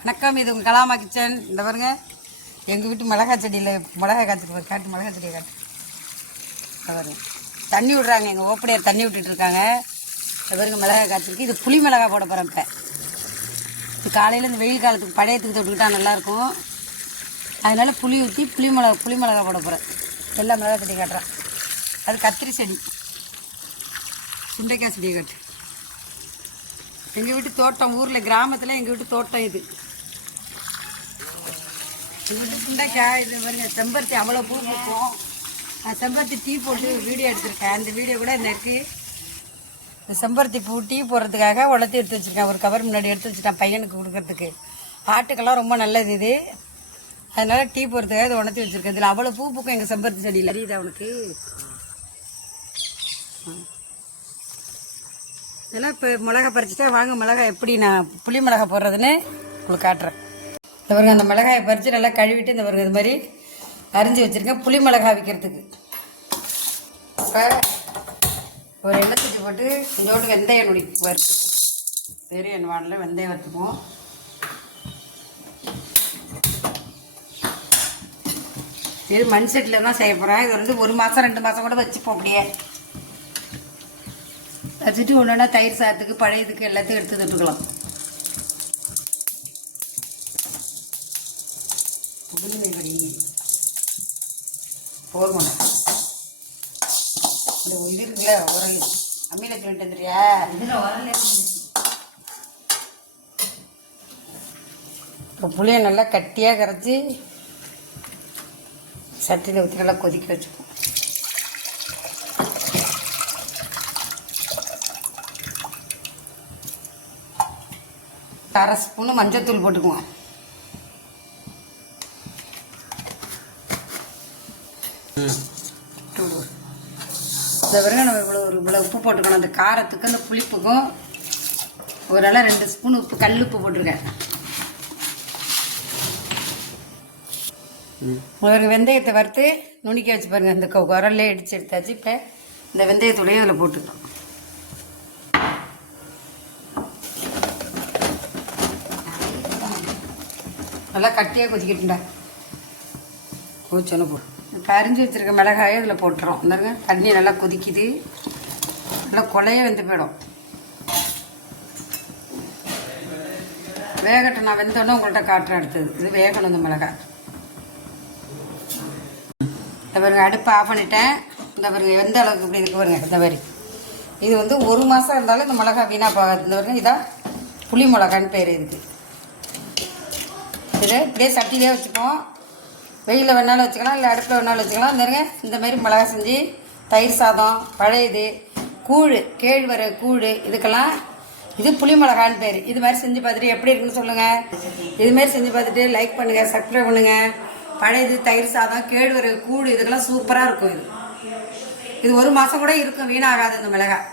வணக்கம் இது உங்கள் கலாமா கிச்சன். இந்த பாருங்க எங்கள் வீட்டு மிளகா செடியில் மிளகா காய்ச்சிட்டு காட்டு மிளகா செடியை காட்டு. பாருங்க. தண்ணி விடுறாங்க எங்கள் ஓப்படியார் தண்ணி விட்டுட்டு இருக்காங்க. இந்த பாருங்க மிளகா காய்ச்சிருக்கு. இது புளி மிளகா போட போகிறேன் இப்போ. இது காலையில் இந்த வெயில் காலத்துக்கு பழையத்துக்கு தொட்டுக்கிட்டா நல்லாயிருக்கும் அதனால் புளி ஊற்றி புளி மிளகா புளி மிளகா போட போகிறேன் எல்லா மிளகா செடி காட்டுறேன். அது கத்திரி செடி. சுண்டைக்காய் செடியை காட்டு. எங்கள் வீட்டு தோட்டம் ஊரில் கிராமத்தில் எங்கள் வீட்டு தோட்டம் இது. எங்கள் வீட்டு இது பாருங்க செம்பருத்தி அவ்வளோ பூ பூக்கும். நான் செம்பருத்தி டீ போட்டு வீடியோ எடுத்திருக்கேன். அந்த வீடியோ கூட என்ன இந்த செம்பருத்தி பூ டீ போடுறதுக்காக உலர்த்தி எடுத்து வச்சுருக்கேன். ஒரு கவர் முன்னாடி எடுத்து வச்சுட்டேன் பையனுக்கு கொடுக்கறதுக்கு. ஆட்டுக்கெல்லாம் ரொம்ப நல்லது இது. அதனால டீ போடுறதுக்காக இதை உணர்த்தி வச்சுருக்கேன். இதில் அவ்வளோ பூ பூக்கும் எங்கள் செம்பருத்தி செடியில். தெரியுது அவனுக்கு இதெல்லாம் இப்போ மிளகா பறிச்சுட்டா வாங்க மிளகாய் எப்படி நான் புளி மிளகா போடுறதுன்னு உங்களுக்கு காட்டுறேன். இந்த பாருங்க அந்த மிளகாயை பறித்து நல்லா கழுவிட்டு இந்த பாருங்க இது மாதிரி அரிஞ்சு வச்சுருக்கேன். புளி மிளகாய் விற்கிறதுக்கு இப்போ ஒரு எண்ணெய் போட்டு கொஞ்சோண்டு வெந்தயம் நுடி வறுத்து. பெரிய எண்ணெய் வானில் வெந்தயம் வறுத்துக்குவோம். இது மண் செட்டில் தான் செய்ய போகிறேன் இது வந்து ஒரு மாதம் ரெண்டு மாதம் கூட வச்சுப்போம் அப்படியே. வச்சுட்டு ஒன்றா தயிர் சாதத்துக்கு பழையதுக்கு எல்லாத்தையும் எடுத்து தொட்டுக்கலாம். புதுமை இந்த இது இருக்குல்ல உரல். அம்மியில் சொல்லிட்டு வந்துறியா இதில் உரல் இப்போ புளியை நல்லா கட்டியாக கரைச்சி சட்டியில் ஊற்றி நல்லா கொதிக்க வச்சுப்போம் அரை ஸ்பூனு மஞ்சத்தூள் போட்டுக்குவோம். இந்த பிறகு நம்ம இவ்வளோ ஒரு இவ்வளோ உப்பு போட்டுக்கணும். அந்த காரத்துக்கு அந்த புளிப்புக்கும் ஒரு அளவு ரெண்டு ஸ்பூன் உப்பு கல் உப்பு போட்டிருக்கேன். ஒரு வெந்தயத்தை வறுத்து நுணுக்கி வச்சு பாருங்கள் இந்த குரல்லே இடிச்சு எடுத்தாச்சு. இப்போ இந்த வெந்தயத்தோடய அதில் போட்டுக்கலாம் நல்லா கட்டியாக கொதிக்கட்டுண்டா கொதிச்சோன்னு போடு கரிஞ்சு வச்சுருக்க மிளகாயை இதில் போட்டுறோம். இந்தாருங்க தண்ணி நல்லா கொதிக்குது. நல்லா கொலைய வெந்து போயிடும். வேகட்டும் நான் வெந்தோடனே உங்கள்கிட்ட காட்டுறேன் அடுத்தது. இது வேகணும் இந்த மிளகாய் இந்த பாருங்க அடுப்பை ஆஃப் பண்ணிட்டேன். இந்த பாருங்க எந்த அளவுக்கு இப்படி இருக்கு பாருங்க இந்த மாதிரி. இது வந்து ஒரு மாதம் இருந்தாலும் இந்த மிளகா வீணாக போகாது. இந்த பாருங்க இதான் புளி மிளகான்னு பேர் இருக்குது இது இப்படியே சட்டிலே வச்சுப்போம். வெயிலில் வேணாலும் வச்சுக்கலாம் இல்லை அடுப்பில் வேணாலும் வச்சுக்கலாம். இந்த இந்தமாரி இந்த மாதிரி மிளகா செஞ்சு தயிர் சாதம் பழையது கூழ் கேழ்வரகு கூழ் இதுக்கெல்லாம் இது புளி மிளகான்னு பேர். இது மாதிரி செஞ்சு பார்த்துட்டு எப்படி இருக்குன்னு சொல்லுங்கள் இது மாதிரி செஞ்சு பார்த்துட்டு லைக் பண்ணுங்கள் சப்ஸ்கிரைப் பண்ணுங்கள் பழையது தயிர் சாதம் கேழ்வரகு கூழ் இதுக்கெல்லாம் சூப்பராக இருக்கும் இது. இது ஒரு மாதம் கூட இருக்கும் வீணாகாது இந்த மிளகாய்.